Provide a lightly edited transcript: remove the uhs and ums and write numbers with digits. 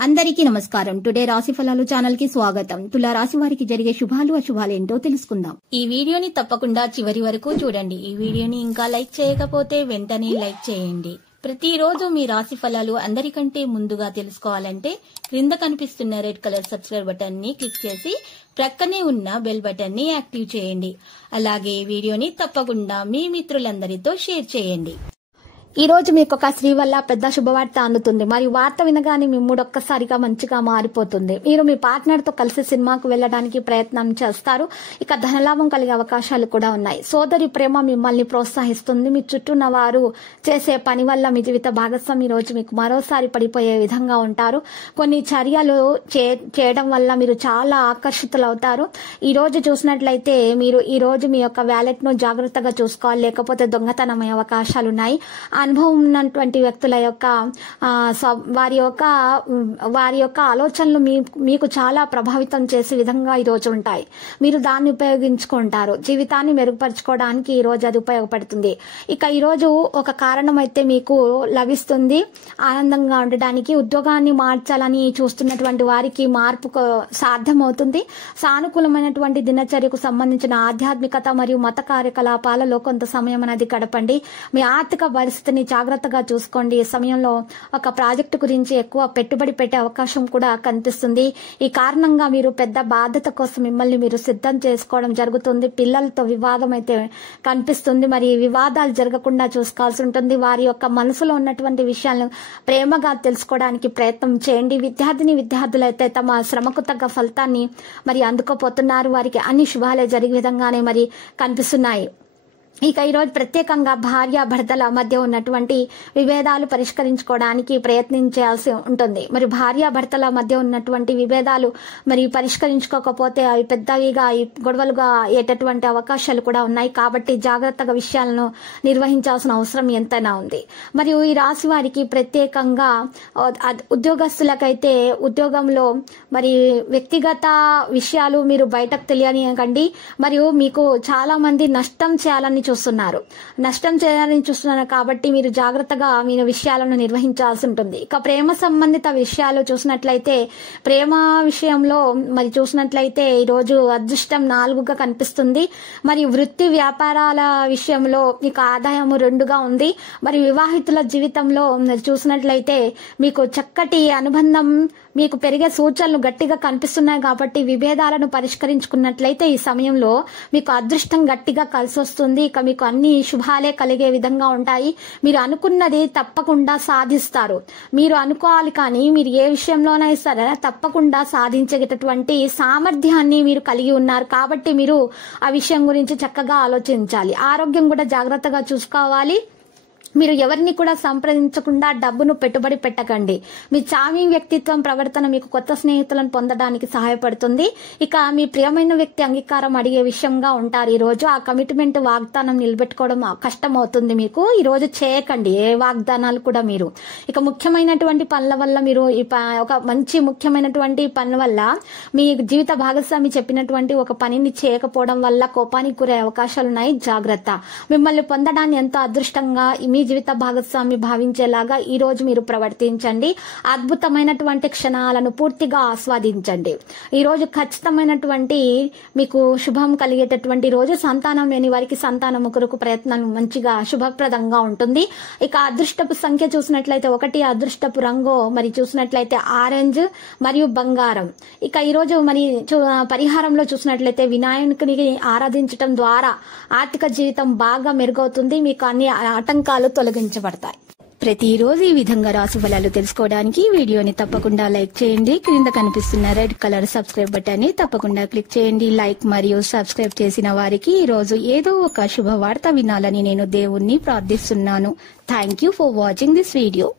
అందరికీ నమస్కారం. టుడే రాశి ఫలాలు ఛానల్ కి స్వాగతం. తులా రాశి వారికి జరిగే శుభాలు అశుభాలు ఏంటో తెలుసుకుందాం. ఈ వీడియోని తప్పకుండా చివరి వరకు చూడండి. ఈ వీడియోని ఇంకా లైక్ చేయకపోతే వెంటనే లైక్ చేయండి. ప్రతిరోజు మీ రాశి ఫలాలు అందరికంటే ముందుగా తెలుసుకోవాలంటే క్రింద కనిపిస్తున్న రెడ్ కలర్ సబ్స్క్రైబ్ బటన్ ని క్లిక్ చేసి ప్రక్కనే ఉన్న బెల్ బటన్ ని యాక్టివ్ చేయండి. అలాగే వీడియోని తప్పకుండా మీ మిత్రులందరితో షేర్ చేయండి. ఈ రోజు మీకు ఒక స్త్రీ వల్ల పెద్ద శుభవార్త అందుతుంది. మరియు వార్త వినగానే మీ మూడు ఒక్కసారిగా మంచిగా మారిపోతుంది. మీరు మీ పార్ట్నర్ తో కలిసి సినిమాకు వెళ్లడానికి ప్రయత్నం చేస్తారు. ఇక ధనలాభం కలిగే అవకాశాలు కూడా ఉన్నాయి. సోదరి ప్రేమ మిమ్మల్ని ప్రోత్సహిస్తుంది. మీ చుట్టూ ఉన్న వారు చేసే పని వల్ల మీ జీవిత భాగస్వామి ఈ రోజు మీకు మరోసారి పడిపోయే విధంగా ఉంటారు. కొన్ని చర్యలు చేయడం వల్ల మీరు చాలా ఆకర్షితులవుతారు. ఈ రోజు చూసినట్లయితే మీరు ఈ రోజు మీ యొక్క వ్యాలెట్ ను జాగ్రత్తగా చూసుకోవాలి, లేకపోతే దొంగతనమయ్యే అవకాశాలు ఉన్నాయి. అనుభవం ఉన్నటువంటి వ్యక్తుల యొక్క వారి యొక్క ఆలోచనలు మీకు చాలా ప్రభావితం చేసే విధంగా ఈ రోజు ఉంటాయి. మీరు దాన్ని ఉపయోగించుకుంటారు. జీవితాన్ని మెరుగుపరచుకోవడానికి ఈ రోజు అది ఉపయోగపడుతుంది. ఇక ఈ రోజు ఒక కారణం అయితే మీకు లభిస్తుంది. ఆనందంగా ఉండడానికి ఉద్యోగాన్ని మార్చాలని చూస్తున్నటువంటి వారికి మార్పు సాధ్యమవుతుంది. సానుకూలమైనటువంటి దినచర్యకు సంబంధించిన ఆధ్యాత్మికత మరియు మత కార్యకలాపాలలో కొంత సమయం అనేది గడపండి. మీ ఆర్థిక పరిస్థితిని జాగ్రత్తగా చూసుకోండి. ఈ సమయంలో ఒక ప్రాజెక్టు గురించి ఎక్కువ పెట్టుబడి పెట్టే అవకాశం కూడా కనిపిస్తుంది. ఈ కారణంగా మీరు పెద్ద బాధ్యత కోసం మిమ్మల్ని మీరు సిద్ధం చేసుకోవడం జరుగుతుంది. పిల్లలతో వివాదం అయితే కనిపిస్తుంది. మరి వివాదాలు జరగకుండా చూసుకోవాల్సి ఉంటుంది. వారి యొక్క మనసులో ఉన్నటువంటి విషయాలను ప్రేమగా తెలుసుకోవడానికి ప్రయత్నం చేయండి. విద్యార్థులైతే తమ శ్రమకు తగ్గ ఫలితాన్ని మరి అందుకోపోతున్నారు. వారికి అన్ని శుభాలే జరిగే విధంగానే మరి కనిపిస్తున్నాయి. ఇక ఈరోజు ప్రత్యేకంగా భార్య భర్తల మధ్య ఉన్నటువంటి విభేదాలు పరిష్కరించుకోవడానికి ప్రయత్నించాల్సి ఉంటుంది. మరి భార్య భర్తల మధ్య ఉన్నటువంటి విభేదాలు మరి పరిష్కరించుకోకపోతే అవి పెద్దవిగా గొడవలుగా అయ్యేటటువంటి అవకాశాలు కూడా ఉన్నాయి. కాబట్టి జాగ్రత్తగా విషయాలను నిర్వహించాల్సిన అవసరం ఎంతైనా ఉంది. మరియు ఈ రాశి వారికి ప్రత్యేకంగా ఉద్యోగస్తులకైతే ఉద్యోగంలో మరి వ్యక్తిగత విషయాలు మీరు బయటకు తెలియనియకండి. మరియు మీకు చాలా మంది నష్టం చేయాలని చూస్తున్నారు కాబట్టి మీరు జాగ్రత్తగా మీ విషయాలను నిర్వహించాల్సి ఉంటుంది. ఇక ప్రేమ సంబంధిత విషయాలు చూసినట్లయితే ప్రేమ విషయంలో మరి చూసినట్లయితే ఈ రోజు అదృష్టం 4గా కనిపిస్తుంది. మరి వృత్తి వ్యాపారాల విషయంలో మీకు ఆదాయం 2గా ఉంది. మరి వివాహితుల జీవితంలో చూసినట్లయితే మీకు చక్కటి అనుబంధం మీకు పెరిగే సూచనలు గట్టిగా కనిపిస్తున్నాయి. కాబట్టి విభేదాలను పరిష్కరించుకున్నట్లయితే ఈ సమయంలో మీకు అదృష్టం గట్టిగా కలిసి వస్తుంది. ఇక మీకు అన్ని శుభాలే కలిగే విధంగా ఉంటాయి. మీరు అనుకున్నది తప్పకుండా సాధిస్తారు. మీరు అనుకోవాలి, కానీ మీరు ఏ విషయంలోనైనా సరే తప్పకుండా సాధించేటటువంటి సామర్థ్యాన్ని మీరు కలిగి ఉన్నారు. కాబట్టి మీరు ఆ విషయం గురించి చక్కగా ఆలోచించాలి. ఆరోగ్యం కూడా జాగ్రత్తగా చూసుకోవాలి. మీరు ఎవరిని కూడా సంప్రదించకుండా డబ్బును పెట్టుబడి పెట్టకండి. మీ చార్మింగ్ వ్యక్తిత్వం ప్రవర్తన మీకు కొత్త స్నేహితులను పొందడానికి సహాయపడుతుంది. ఇక మీ ప్రియమైన వ్యక్తి అంగీకారం అడిగే విషయంగా ఉంటారు. ఈ రోజు ఆ కమిట్మెంట్ వాగ్దానం నిలబెట్టుకోవడం కష్టం అవుతుంది. మీకు ఈ రోజు చేయకండి ఏ వాగ్దానాలు కూడా. మీరు ఇక ముఖ్యమైనటువంటి పనుల వల్ల మీరు ఒక మంచి ముఖ్యమైనటువంటి పనుల వల్ల మీ జీవిత భాగస్వామి చెప్పినటువంటి ఒక పనిని చేయకపోవడం వల్ల కోపానికి గురే అవకాశాలు ఉన్నాయి. జాగ్రత్త. మిమ్మల్ని పొందడాన్ని ఎంతో అదృష్టంగా మీ జీవిత భాగస్వామి భావించేలాగా ఈ రోజు మీరు ప్రవర్తించండి. అద్భుతమైనటువంటి క్షణాలను పూర్తిగా ఆస్వాదించండి. ఈ రోజు ఖచ్చితమైనటువంటి మీకు శుభం కలిగేటటువంటి రోజు. సంతానం లేని వారికి సంతానం కొరకు ప్రయత్నం మంచిగా శుభప్రదంగా ఉంటుంది. ఇక అదృష్టపు సంఖ్య చూసినట్లయితే 1, అదృష్టపు రంగు మరి చూసినట్లయితే ఆరెంజ్ మరియు బంగారం. ఇక ఈ రోజు మరి పరిహారంలో చూసినట్లయితే వినాయకునికి ఆరాధించడం ద్వారా ఆర్థిక జీవితం బాగా మెరుగవుతుంది. మీకు అన్ని ఆటంకాలు తొలగించబడతాయి. ప్రతిరోజు ఈ విధంగా రాశి ఫలాలు తెలుసుకోవడానికి వీడియోని తప్పకుండా లైక్ చేయండి. క్రింద కనిపిస్తున్న రెడ్ కలర్ సబ్స్క్రైబ్ బటన్ ని తప్పకుండా క్లిక్ చేయండి. లైక్ మరియు సబ్స్క్రైబ్ చేసిన వారికి ఈ రోజు ఏదో ఒక శుభవార్త వినాలని నేను దేవుణ్ణి ప్రార్థిస్తున్నాను. Thank you for watching this video.